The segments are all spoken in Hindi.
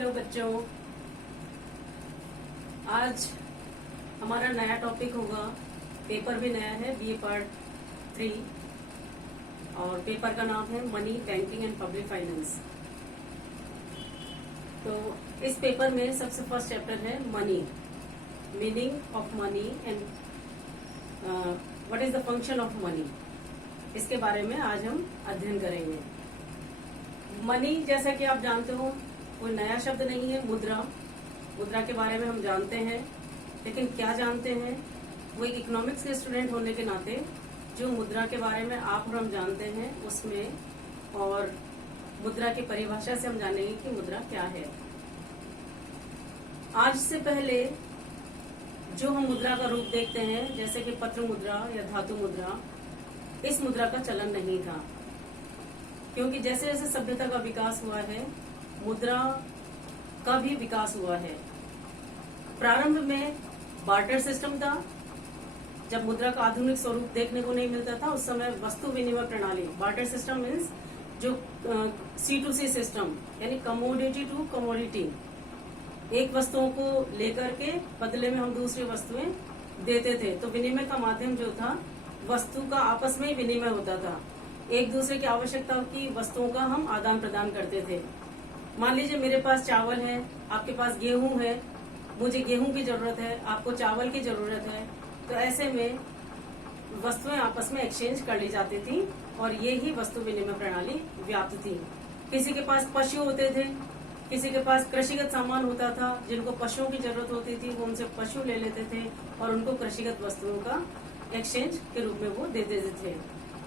हेलो बच्चों, आज हमारा नया टॉपिक होगा। पेपर भी नया है, बीए पार्ट 3 और पेपर का नाम है money, banking and public finance. तो इस पेपर में सबसे फर्स्ट चैप्टर है money, meaning of money and what is the function of money. इसके बारे में आज हम अध्ययन करेंगे। मनी जैसा कि आप जानते हो कोई नया शब्द नहीं है। मुद्रा के बारे में हम जानते हैं, लेकिन क्या जानते हैं वो एक इकोनॉमिक्स के स्टूडेंट होने के नाते जो मुद्रा के बारे में आप और हम जानते हैं उसमें, और मुद्रा की परिभाषा से हम जानेंगे कि मुद्रा क्या है। आज से पहले जो हम मुद्रा का रूप देखते हैं जैसे कि पत्र मुद्रा या धातु मुद्रा, इस मुद्रा का चलन नहीं था, क्योंकि जैसे जैसे सभ्यता का विकास हुआ है मुद्रा का भी विकास हुआ है। प्रारंभ में बार्टर सिस्टम था। जब मुद्रा का आधुनिक स्वरूप देखने को नहीं मिलता था उस समय वस्तु विनिमय प्रणाली, बार्टर सिस्टम मीन्स जो C2C सिस्टम, यानी कमोडिटी टू कमोडिटी, एक वस्तुओं को लेकर के बदले में हम दूसरी वस्तुएं देते थे। तो विनिमय का माध्यम जो था वस्तु का आपस में ही विनिमय होता था, एक दूसरे की आवश्यकता की वस्तुओं का हम आदान प्रदान करते थे। मान लीजिए मेरे पास चावल है, आपके पास गेहूं है, मुझे गेहूं की जरूरत है, आपको चावल की जरूरत है, तो ऐसे में वस्तुएं आपस में एक्सचेंज कर ली जाती थी और ये ही वस्तु विनिमय प्रणाली व्याप्त थी। किसी के पास पशु होते थे, किसी के पास कृषिगत सामान होता था, जिनको पशुओं की जरूरत होती थी वो उनसे पशु ले लेते थे और उनको कृषिगत वस्तुओं का एक्सचेंज के रूप में वो दे देते थे।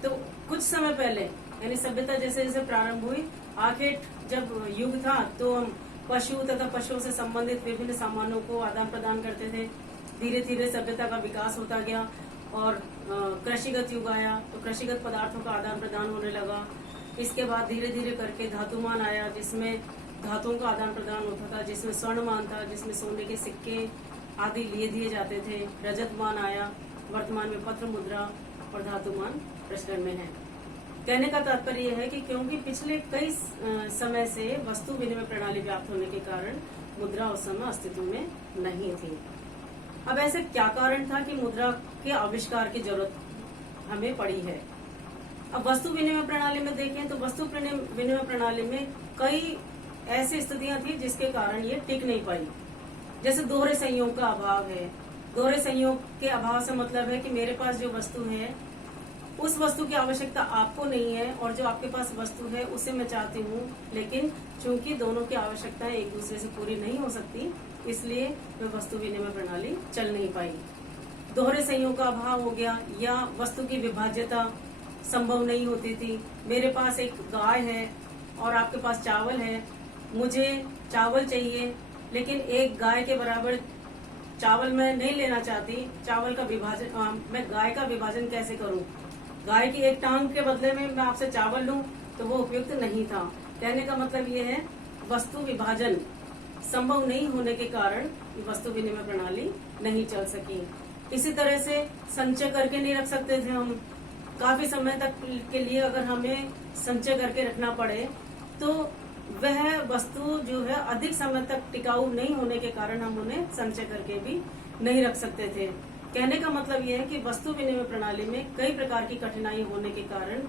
तो कुछ समय पहले यानी सभ्यता जैसे जैसे प्रारंभ हुई, आखिर जब युग था तो हम पशु तथा पशुओं से संबंधित विभिन्न सामानों को आदान प्रदान करते थे। धीरे धीरे सभ्यता का विकास होता गया और कृषिगत युग आया तो कृषिगत पदार्थों का आदान प्रदान होने लगा। इसके बाद धीरे धीरे करके धातुमान आया, जिसमें धातुओं का आदान प्रदान होता था, जिसमें स्वर्णमान था, जिसमें सोने के सिक्के आदि लिए दिए जाते थे। रजतमान आया, वर्तमान में पत्र मुद्रा और धातुमान प्रचलन में है। कहने का तात्पर्य यह है कि क्योंकि पिछले कई समय से वस्तु विनिमय प्रणाली व्याप्त होने के कारण मुद्रा उस समय अस्तित्व में नहीं थी। अब ऐसे क्या कारण था कि मुद्रा के आविष्कार की जरूरत हमें पड़ी है। अब वस्तु विनिमय प्रणाली में देखें तो वस्तु विनिमय प्रणाली में कई ऐसी स्थितियां थी जिसके कारण ये टिक नहीं पाई। जैसे दोहरे संयोग का अभाव है। दोहरे संयोग के अभाव से मतलब है कि मेरे पास जो वस्तु है उस वस्तु की आवश्यकता आपको नहीं है और जो आपके पास वस्तु है उसे मैं चाहती हूँ, लेकिन चूंकि दोनों की आवश्यकताएं एक दूसरे से पूरी नहीं हो सकती इसलिए वह वस्तु विनिमय प्रणाली चल नहीं पाई। दोहरे संयोग का अभाव हो गया या वस्तु की विभाज्यता संभव नहीं होती थी। मेरे पास एक गाय है और आपके पास चावल है, मुझे चावल चाहिए लेकिन एक गाय के बराबर चावल मैं नहीं लेना चाहती। चावल का विभाजन, मैं गाय का विभाजन कैसे करूं? गाय की एक टांग के बदले में मैं आपसे चावल लूं तो वो उपयुक्त नहीं था। कहने का मतलब ये है वस्तु विभाजन संभव नहीं होने के कारण वस्तु विनिमय प्रणाली नहीं चल सकी। इसी तरह से संचय करके नहीं रख सकते थे हम। काफी समय तक के लिए अगर हमें संचय करके रखना पड़े तो वह वस्तु जो है अधिक समय तक टिकाऊ नहीं होने के कारण हम उन्हें संचय करके भी नहीं रख सकते थे। कहने का मतलब यह है कि वस्तु विनिमय प्रणाली में कई प्रकार की कठिनाई होने के कारण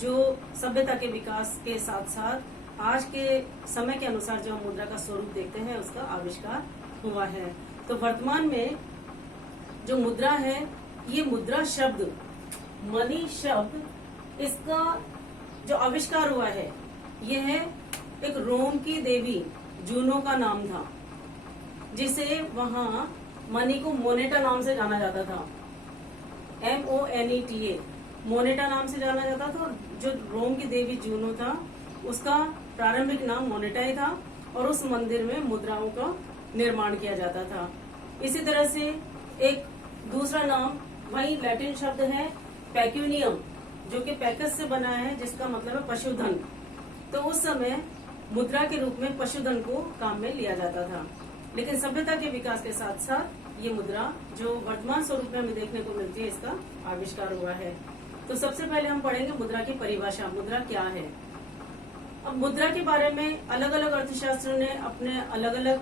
जो सभ्यता के विकास के साथ साथ आज के समय के अनुसार जो हम मुद्रा का स्वरूप देखते हैं उसका आविष्कार हुआ है। तो वर्तमान में जो मुद्रा है, ये मुद्रा शब्द, मनी शब्द, इसका जो आविष्कार हुआ है यह है एक रोम की देवी जूनो का नाम था, जिसे वहाँ मनी को मोनेटा नाम से जाना जाता था। MONETA मोनेटा नाम से जाना जाता था। और जो रोम की देवी जूनो था उसका प्रारंभिक नाम मोनेटा ही था और उस मंदिर में मुद्राओं का निर्माण किया जाता था। इसी तरह से एक दूसरा नाम वही लैटिन शब्द है पैक्यूनियम, जो कि पैकस से बना है जिसका मतलब है पशुधन। तो उस समय मुद्रा के रूप में पशुधन को काम में लिया जाता था। लेकिन सभ्यता के विकास के साथ साथ ये मुद्रा जो वर्तमान स्वरूप में हमें देखने को मिलती है इसका आविष्कार हुआ है। तो सबसे पहले हम पढ़ेंगे मुद्रा की परिभाषा। मुद्रा क्या है? अब मुद्रा के बारे में अलग अलग अर्थशास्त्रियों ने अपने अलग अलग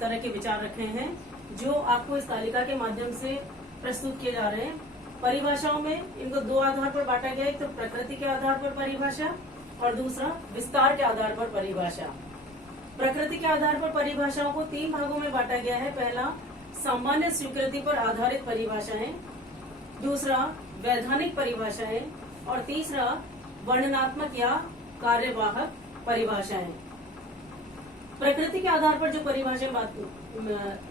तरह के विचार रखे हैं, जो आपको इस तालिका के माध्यम से प्रस्तुत किए जा रहे हैं। परिभाषाओं में इनको दो आधार पर बांटा गया है, एक तो प्रकृति के आधार पर परिभाषा और दूसरा विस्तार के आधार पर परिभाषा। प्रकृति के आधार पर परिभाषाओं को 3 भागों में बांटा गया है। पहला, सामान्य स्वीकृति पर आधारित परिभाषाएं, दूसरा वैधानिक परिभाषाएं और तीसरा वर्णनात्मक या कार्यवाहक परिभाषाएं। प्रकृति के आधार पर जो परिभाषाएं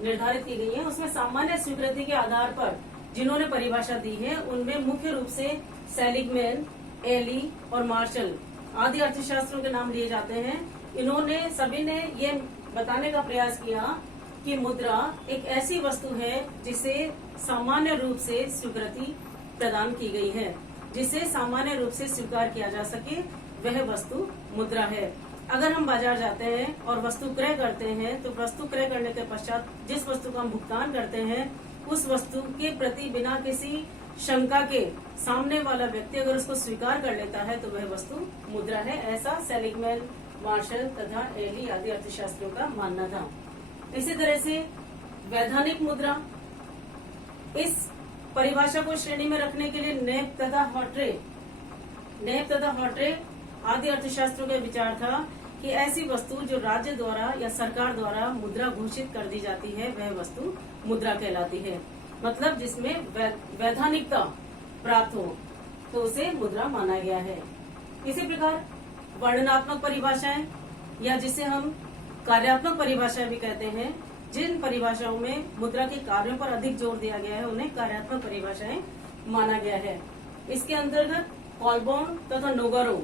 निर्धारित की गई है, उसमें सामान्य स्वीकृति के आधार पर जिन्होंने परिभाषा दी है, उनमें मुख्य रूप से सेलिगमैन, एली और मार्शल आदि अर्थशास्त्रियों के नाम लिए जाते हैं। इन्होंने सभी ने ये बताने का प्रयास किया कि मुद्रा एक ऐसी वस्तु है जिसे सामान्य रूप से स्वीकृति प्रदान की गई है, जिसे सामान्य रूप से स्वीकार किया जा सके, वह वस्तु मुद्रा है। अगर हम बाजार जाते हैं और वस्तु क्रय करते हैं, तो वस्तु क्रय करने के पश्चात जिस वस्तु का हम भुगतान करते हैं, उस वस्तु के प्रति बिना किसी शंका के सामने वाला व्यक्ति अगर उसको स्वीकार कर लेता है, तो वह वस्तु मुद्रा है। ऐसा सेलिगमैन, मार्शल तथा एली आदि अर्थशास्त्रियों का मानना था। इसी तरह से वैधानिक मुद्रा, इस परिभाषा को श्रेणी में रखने के लिए नेप तथा हॉट्रे आदि अर्थशास्त्रियों का विचार था कि ऐसी वस्तु जो राज्य द्वारा या सरकार द्वारा मुद्रा घोषित कर दी जाती है, वह वस्तु मुद्रा कहलाती है। मतलब जिसमें वैधानिकता प्राप्त हो, तो उसे मुद्रा माना गया है। इसी प्रकार वर्णनात्मक परिभाषाएं, या जिसे हम कार्यात्मक परिभाषा भी कहते हैं, जिन परिभाषाओं में मुद्रा के कार्यों पर अधिक जोर दिया गया है, उन्हें कार्यात्मक परिभाषाएं माना गया है। इसके अंतर्गत कॉलबॉर्न तथा नोगारो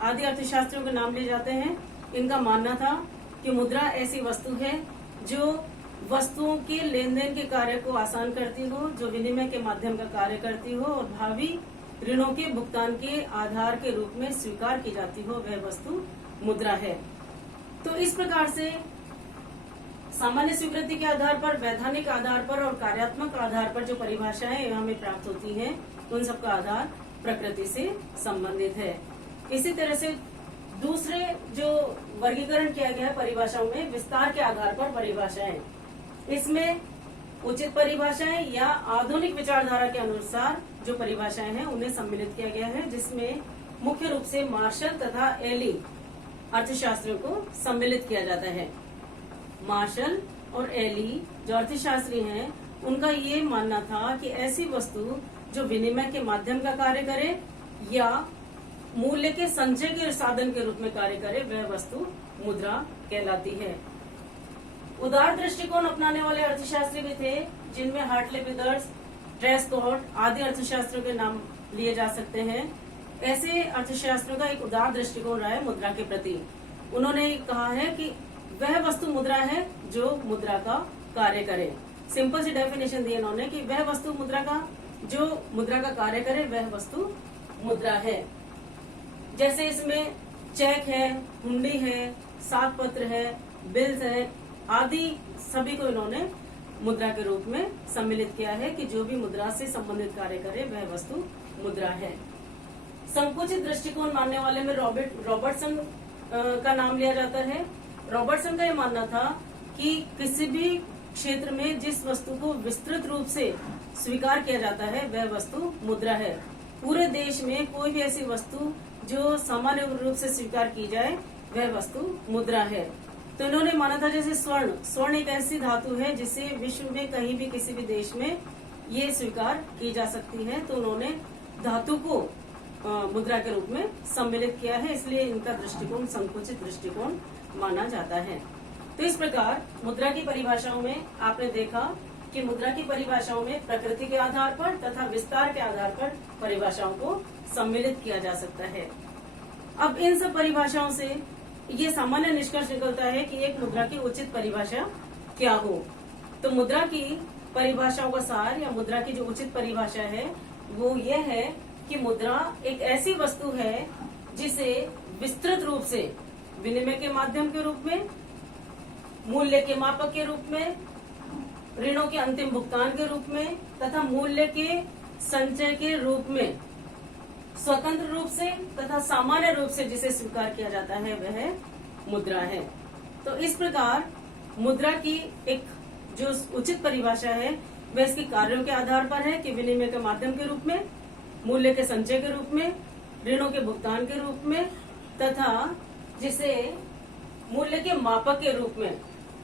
आदि अर्थशास्त्रियों के नाम लिए जाते हैं। इनका मानना था कि मुद्रा ऐसी वस्तु है जो वस्तुओं के लेन देन के कार्य को आसान करती हो, जो विनिमय के माध्यम का कार्य करती हो और भावी ऋणों के भुगतान के आधार के रूप में स्वीकार की जाती हो, वह वस्तु मुद्रा है। तो इस प्रकार से सामान्य स्वीकृति के आधार पर, वैधानिक आधार पर और कार्यात्मक आधार पर जो परिभाषाएं हमें प्राप्त होती हैं, उन सबका आधार प्रकृति से संबंधित है। इसी तरह से दूसरे जो वर्गीकरण किया गया है परिभाषाओं में, विस्तार के आधार पर परिभाषाएं, इसमें उचित परिभाषाएं या आधुनिक विचारधारा के अनुसार जो परिभाषाएं हैं, उन्हें सम्मिलित किया गया है, जिसमें मुख्य रूप से मार्शल तथा एली अर्थशास्त्रियों को सम्मिलित किया जाता है। मार्शल और एली जो अर्थशास्त्री हैं, उनका ये मानना था कि ऐसी वस्तु जो विनिमय के माध्यम का कार्य करे या मूल्य के संचय के साधन के रूप में कार्य करे, वह वस्तु मुद्रा कहलाती है। उदार दृष्टिकोण अपनाने वाले अर्थशास्त्री भी थे, जिनमें हार्टले विदर्स, ट्रेस्कॉट आदि अर्थशास्त्रियों के नाम लिए जा सकते हैं। ऐसे अर्थशास्त्रियों का एक उदार दृष्टिकोण रहा है मुद्रा के प्रति। उन्होंने कहा है कि वह वस्तु मुद्रा है जो मुद्रा का कार्य करे। सिंपल सी डेफिनेशन दी इन्होंने कि वह वस्तु मुद्रा का जो मुद्रा का कार्य करे, वह वस्तु मुद्रा है। जैसे इसमें चेक है, हुंडी है, सात पत्र है, बिल्स है आदि सभी को इन्होंने मुद्रा के रूप में सम्मिलित किया है कि जो भी मुद्रा से संबंधित कार्य करे, वह वस्तु मुद्रा है। संकुचित दृष्टिकोण मानने वाले में रॉबर्टसन का नाम लिया जाता है। रॉबर्टसन का यह मानना था कि किसी भी क्षेत्र में जिस वस्तु को विस्तृत रूप से स्वीकार किया जाता है, वह वस्तु मुद्रा है। पूरे देश में कोई भी ऐसी वस्तु जो सामान्य रूप से स्वीकार की जाए, वह वस्तु मुद्रा है। तो इन्होंने माना था जैसे स्वर्ण एक ऐसी धातु है जिसे विश्व में कहीं भी किसी भी देश में ये स्वीकार की जा सकती है, तो उन्होंने धातु को मुद्रा के रूप में सम्मिलित किया है, इसलिए इनका दृष्टिकोण संकुचित दृष्टिकोण माना जाता है। तो इस प्रकार मुद्रा की परिभाषाओं में आपने देखा कि मुद्रा की परिभाषाओं में प्रकृति के आधार पर तथा विस्तार के आधार पर परिभाषाओं को सम्मिलित किया जा सकता है। अब इन सब परिभाषाओं से ये सामान्य निष्कर्ष निकलता है कि एक मुद्रा की उचित परिभाषा क्या हो। तो मुद्रा की परिभाषाओं का सार या मुद्रा की जो उचित परिभाषा है, वो ये है कि मुद्रा एक ऐसी वस्तु है जिसे विस्तृत रूप से विनिमय के माध्यम के रूप में, मूल्य के मापक के रूप में, ऋणों के अंतिम भुगतान के रूप में तथा मूल्य के संचय के रूप में स्वतंत्र रूप से तथा सामान्य रूप से जिसे स्वीकार किया जाता है वह मुद्रा है। तो इस प्रकार मुद्रा की एक जो उचित परिभाषा है वह इसके कार्यों के आधार पर है कि विनिमय के माध्यम के रूप में, मूल्य के संचय के रूप में, ऋणों के भुगतान के रूप में तथा जिसे मूल्य के मापक के रूप में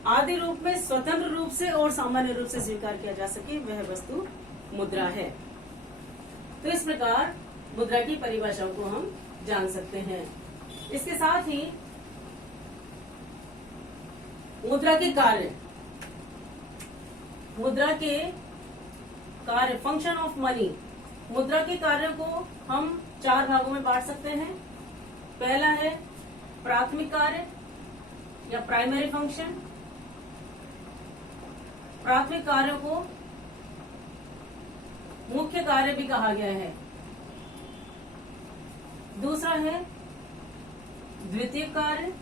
आदि रूप में स्वतंत्र रूप से और सामान्य रूप से स्वीकार किया जा सके वह वस्तु मुद्रा है। तो इस प्रकार मुद्रा की परिभाषाओं को हम जान सकते हैं। इसके साथ ही मुद्रा के कार्य, मुद्रा के कार्य, फंक्शन ऑफ मनी, मुद्रा के कार्यों को हम 4 भागों में बांट सकते हैं। पहला है प्राथमिक कार्य या प्राइमरी फंक्शन। प्राथमिक कार्यों को मुख्य कार्य भी कहा गया है। दूसरा है द्वितीय कार्य,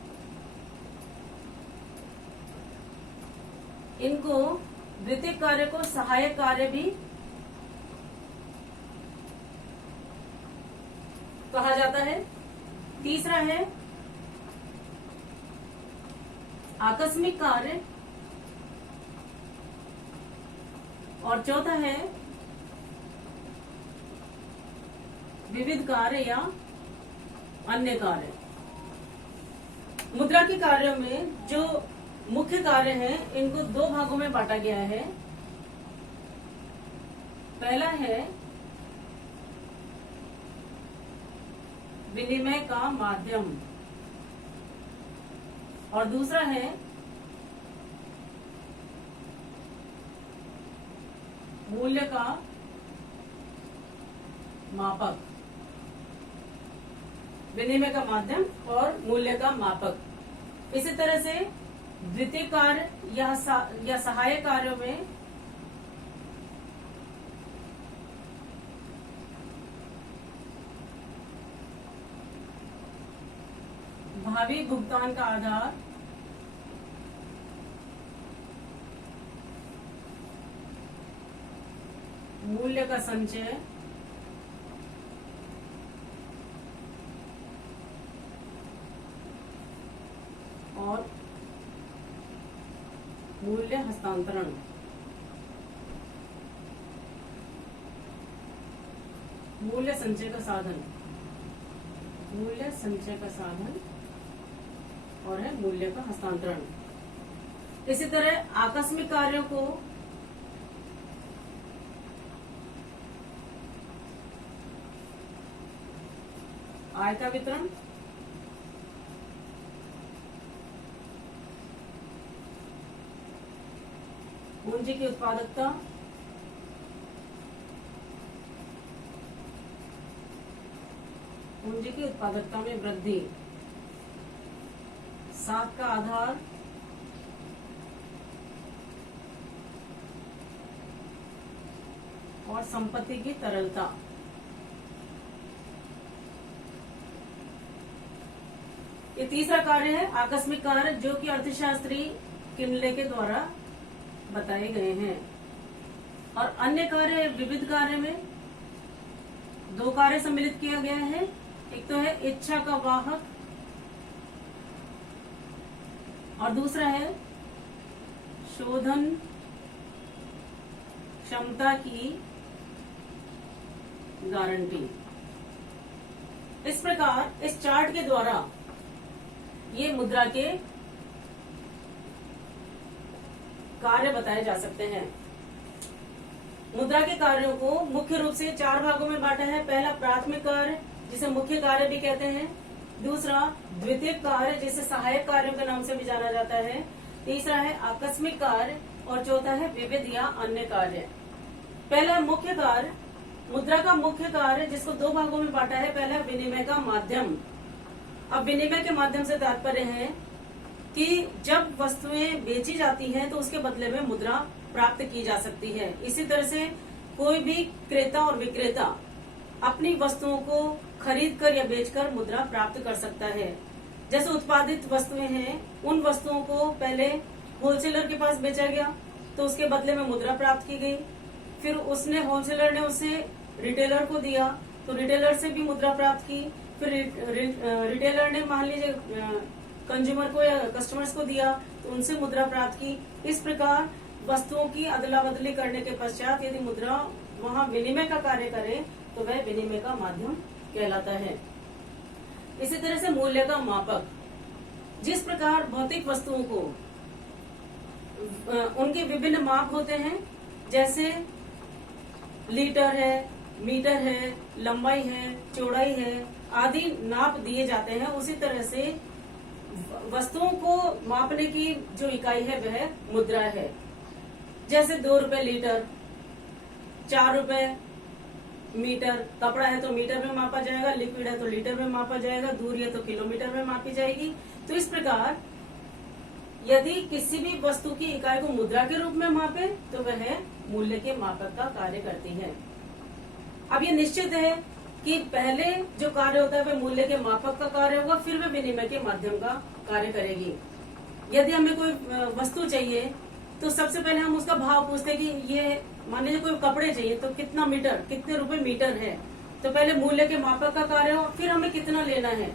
इनको द्वितीय कार्य को सहायक कार्य भी कहा जाता है। तीसरा है आकस्मिक कार्य और चौथा है विविध कार्य या अन्य कार्य। मुद्रा के कार्यों में जो मुख्य कार्य हैं इनको 2 भागों में बांटा गया है। पहला है विनिमय का माध्यम और दूसरा है मूल्य का मापक। विनिमय का माध्यम और मूल्य का मापक। इसी तरह से द्वितीय कार्य या सहायक कार्यों में भावी भुगतान का आधार, मूल्य का संचय, और मूल्य हस्तांतरण। मूल्य संचय का साधन, मूल्य संचय का साधन और है मूल्य का हस्तांतरण। इसी तरह आकस्मिक कार्यों को आय का वितरण, पूंजी की उत्पादकता, पूंजी की उत्पादकता में वृद्धि, साख का आधार, और संपत्ति की तरलता। ये तीसरा कार्य है आकस्मिक कार्य, जो कि अर्थशास्त्री किनले के द्वारा बताए गए हैं। और अन्य कार्य, विविध कार्य में 2 कार्य सम्मिलित किया गया है। एक तो है इच्छा का वाहक और दूसरा है शोधन क्षमता की गारंटी। इस प्रकार इस चार्ट के द्वारा ये मुद्रा के कार्य बताए जा सकते हैं। मुद्रा के कार्यों को मुख्य रूप से 4 भागों में बांटा है। पहला प्राथमिक कार्य, जिसे मुख्य कार्य भी कहते हैं। दूसरा द्वितीय कार्य, जिसे सहायक कार्यों के नाम से भी जाना जाता है। तीसरा है आकस्मिक कार्य और चौथा है विविध या अन्य कार्य। पहला मुख्य कार्य, मुद्रा का मुख्य कार्य, जिसको 2 भागों में बांटा है। पहला विनिमय का माध्यम। अब विनिमय के माध्यम से तात्पर्य है कि जब वस्तुएं बेची जाती हैं तो उसके बदले में मुद्रा प्राप्त की जा सकती है। इसी तरह से कोई भी क्रेता और विक्रेता अपनी वस्तुओं को खरीद कर या बेचकर मुद्रा प्राप्त कर सकता है। जैसे उत्पादित वस्तुएं हैं, उन वस्तुओं को पहले होलसेलर के पास बेचा गया तो उसके बदले में मुद्रा प्राप्त की गई। फिर होलसेलर ने उसे रिटेलर को दिया तो रिटेलर से भी मुद्रा प्राप्त की, फिर रिटेलर ने मान लीजिए कंज्यूमर को या कस्टमर्स को दिया तो उनसे मुद्रा प्राप्त की। इस प्रकार वस्तुओं की अदला बदली करने के पश्चात यदि मुद्रा वहां विनिमय का कार्य करे तो वह विनिमय का माध्यम कहलाता है। इसी तरह से मूल्य का मापक, जिस प्रकार भौतिक वस्तुओं को उनके विभिन्न माप होते हैं, जैसे लीटर है, मीटर है, लंबाई है, चौड़ाई है आदि नाप दिए जाते हैं, उसी तरह से वस्तुओं को मापने की जो इकाई है वह मुद्रा है। जैसे 2 रुपए लीटर, 4 रुपए मीटर, कपड़ा है तो मीटर में मापा जाएगा, लिक्विड है तो लीटर में मापा जाएगा, दूरी है तो किलोमीटर में मापी जाएगी। तो इस प्रकार यदि किसी भी वस्तु की इकाई को मुद्रा के रूप में मापे तो वह मूल्य के मापक का कार्य करती है। अब ये निश्चित है कि पहले जो कार्य होता है वह मूल्य के मापक का कार्य होगा, फिर वह विनिमय के माध्यम का कार्य करेगी। यदि हमें कोई वस्तु चाहिए तो सबसे पहले हम उसका भाव पूछते हैं कि ये मान लीजिए कोई कपड़े चाहिए तो कितना मीटर, कितने रुपए मीटर है, तो पहले मूल्य के मापक का कार्य हो, फिर हमें कितना लेना है,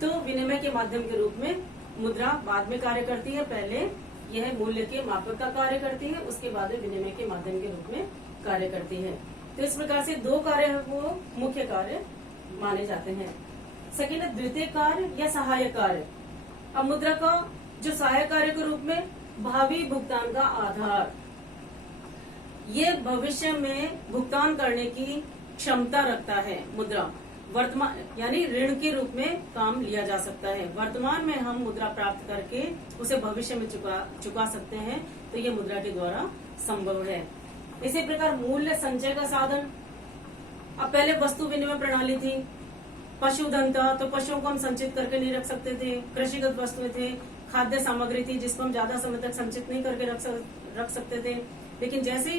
तो विनिमय के माध्यम के रूप में मुद्रा बाद में कार्य करती है। पहले यह मूल्य के मापक का कार्य करती है, उसके बाद विनिमय के माध्यम के रूप में कार्य करती है। तो इस प्रकार से 2 कार्य वो मुख्य कार्य माने जाते हैं। सेकेंड है द्वितीय कार्य या सहायक कार्य। अब मुद्रा का जो सहायक कार्य के रूप में भावी भुगतान का आधार, ये भविष्य में भुगतान करने की क्षमता रखता है। मुद्रा वर्तमान यानी ऋण के रूप में काम लिया जा सकता है। वर्तमान में हम मुद्रा प्राप्त करके उसे भविष्य में चुका सकते हैं, तो ये मुद्रा के द्वारा संभव है। इसी प्रकार मूल्य संचय का साधन, अब पहले वस्तु विनिमय प्रणाली थी, पशुधन था तो पशुओं को हम संचित करके नहीं रख सकते थे, कृषिगत वस्तुएं थे, खाद्य सामग्री थी जिसको हम ज्यादा समय तक संचित नहीं करके रख सकते थे। लेकिन जैसे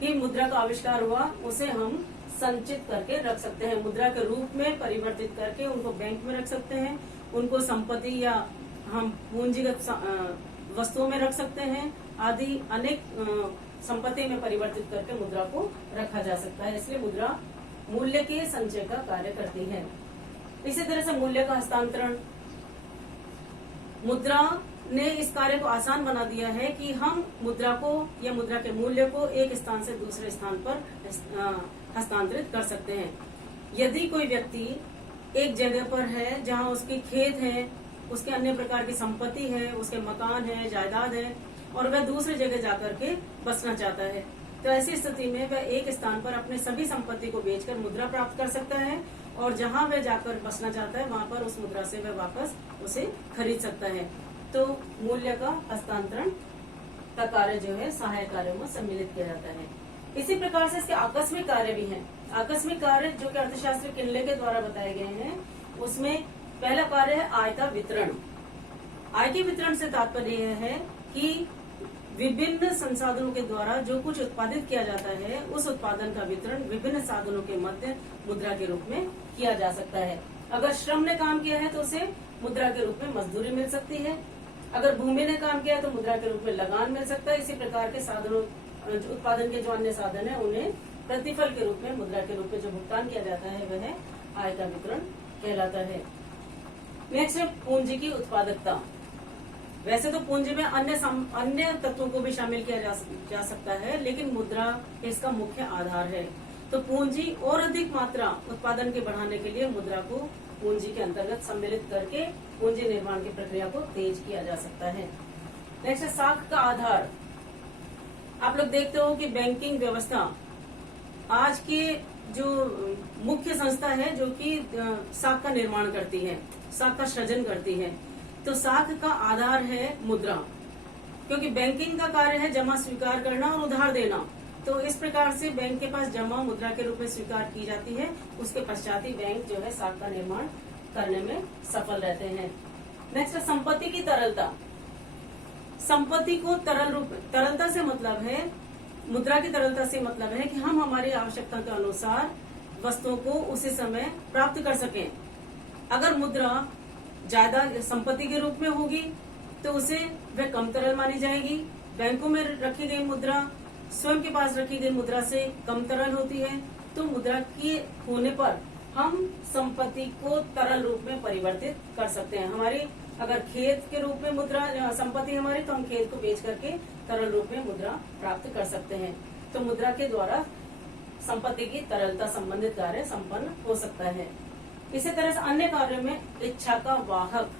ही मुद्रा का आविष्कार हुआ उसे हम संचित करके रख सकते हैं, मुद्रा के रूप में परिवर्तित करके उनको बैंक में रख सकते हैं, उनको संपत्ति या हम पूंजीगत वस्तुओं में रख सकते हैं, आदि अनेक संपत्ति में परिवर्तित करके मुद्रा को रखा जा सकता है। इसलिए मुद्रा मूल्य के संचय का कार्य करती है। इसी तरह से मूल्य का हस्तांतरण, मुद्रा ने इस कार्य को आसान बना दिया है कि हम मुद्रा को या मुद्रा के मूल्य को एक स्थान से दूसरे स्थान पर हस्तांतरित कर सकते हैं। यदि कोई व्यक्ति एक जगह पर है जहां उसके खेत है, उसके अन्य प्रकार की संपत्ति है, उसके मकान है, जायदाद है, और वह दूसरी जगह जाकर के बसना चाहता है, तो ऐसी स्थिति में वह एक स्थान पर अपने सभी संपत्ति को बेचकर मुद्रा प्राप्त कर सकता है, और जहां वह जाकर बसना चाहता है वहां पर उस मुद्रा से वह वापस उसे खरीद सकता है। तो मूल्य का हस्तांतरण का कार्य जो है सहायक कार्यों में सम्मिलित किया जाता है। इसी प्रकार से इसके आकस्मिक कार्य भी हैं। आकस्मिक कार्य जो कि अर्थशास्त्री किनले के द्वारा बताए गए हैं, उसमें पहला कार्य है आय का वितरण। आय के वितरण से तात्पर्य यह है कि विभिन्न संसाधनों के द्वारा जो कुछ उत्पादित किया जाता है उस उत्पादन का वितरण विभिन्न साधनों के मध्य मुद्रा के रूप में किया जा सकता है। अगर श्रम ने काम किया है तो उसे मुद्रा के रूप में मजदूरी मिल सकती है, अगर भूमि ने काम किया है तो मुद्रा के रूप में लगान मिल सकता है। इसी प्रकार के साधनों उत्पादन के जो अन्य साधन है उन्हें प्रतिफल के रूप में मुद्रा के रूप में जो भुगतान किया जाता है वह आय का वितरण कहलाता है। नेक्स्ट है पूंजी की उत्पादकता। वैसे तो पूंजी में अन्य तत्वों को भी शामिल किया जा सकता है, लेकिन मुद्रा इसका मुख्य आधार है। तो पूंजी और अधिक मात्रा उत्पादन के बढ़ाने के लिए मुद्रा को पूंजी के अंतर्गत सम्मिलित करके पूंजी निर्माण की प्रक्रिया को तेज किया जा सकता है। नेक्स्ट है साख का आधार। आप लोग देखते हो कि बैंकिंग व्यवस्था आज के जो मुख्य संस्था है जो कि साख का निर्माण करती है, साख का सृजन करती है। तो साख का आधार है मुद्रा, क्योंकि बैंकिंग का कार्य है जमा स्वीकार करना और उधार देना। तो इस प्रकार से बैंक के पास जमा मुद्रा के रूप में स्वीकार की जाती है, उसके पश्चात ही बैंक जो है साख का निर्माण करने में सफल रहते हैं। नेक्स्ट है संपत्ति की तरलता। संपत्ति को तरलता से मतलब है, मुद्रा की तरलता से मतलब है कि हम हमारी आवश्यकता के अनुसार वस्तुओं को उसी समय प्राप्त कर सकें। अगर मुद्रा ज्यादा संपत्ति के रूप में होगी तो उसे वह कम तरल मानी जाएगी। बैंकों में रखी गई मुद्रा स्वयं के पास रखी गई मुद्रा से कम तरल होती है। तो मुद्रा के होने पर हम संपत्ति को तरल रूप में परिवर्तित कर सकते हैं। हमारी अगर खेत के रूप में मुद्रा संपत्ति हमारी, तो हम खेत को बेच करके तरल रूप में मुद्रा प्राप्त कर सकते हैं। तो मुद्रा के द्वारा संपत्ति की तरलता संबंधित कार्य संपन्न हो सकता है। इसी तरह से अन्य कार्यों में इच्छा का वाहक,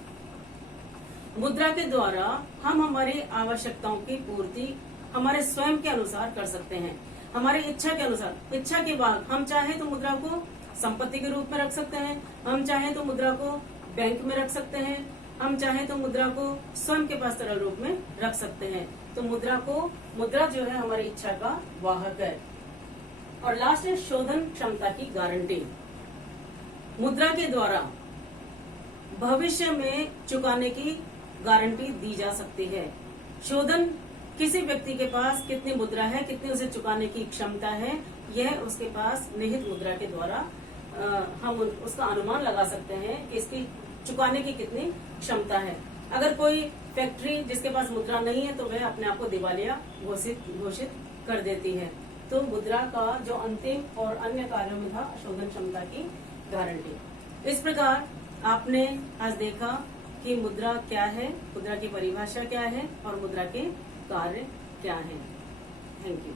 मुद्रा के द्वारा हम हमारी आवश्यकताओं की पूर्ति हमारे स्वयं के अनुसार कर सकते हैं, हमारी इच्छा के अनुसार। इच्छा के वाहक, हम चाहे तो मुद्रा को संपत्ति के रूप में रख सकते हैं, हम चाहे तो मुद्रा को बैंक में रख सकते हैं, हम चाहे तो मुद्रा को स्वयं के पास तरल रूप में रख सकते हैं। तो मुद्रा जो है हमारी इच्छा का वाहक है। और लास्ट है शोधन क्षमता की गारंटी। मुद्रा के द्वारा भविष्य में चुकाने की गारंटी दी जा सकती है। शोधन, किसी व्यक्ति के पास कितनी मुद्रा है, कितनी उसे चुकाने की क्षमता है, यह उसके पास निहित मुद्रा के द्वारा हम उसका अनुमान लगा सकते हैं कि इसकी चुकाने की कितनी क्षमता है। अगर कोई फैक्ट्री जिसके पास मुद्रा नहीं है तो वह अपने आप को दिवालिया घोषित कर देती है। तो मुद्रा का जो अंतिम और अन्य कार्यों में था शोधन क्षमता की गारंटी। इस प्रकार आपने आज देखा कि मुद्रा क्या है, मुद्रा की परिभाषा क्या है और मुद्रा के कार्य क्या है। Thank you.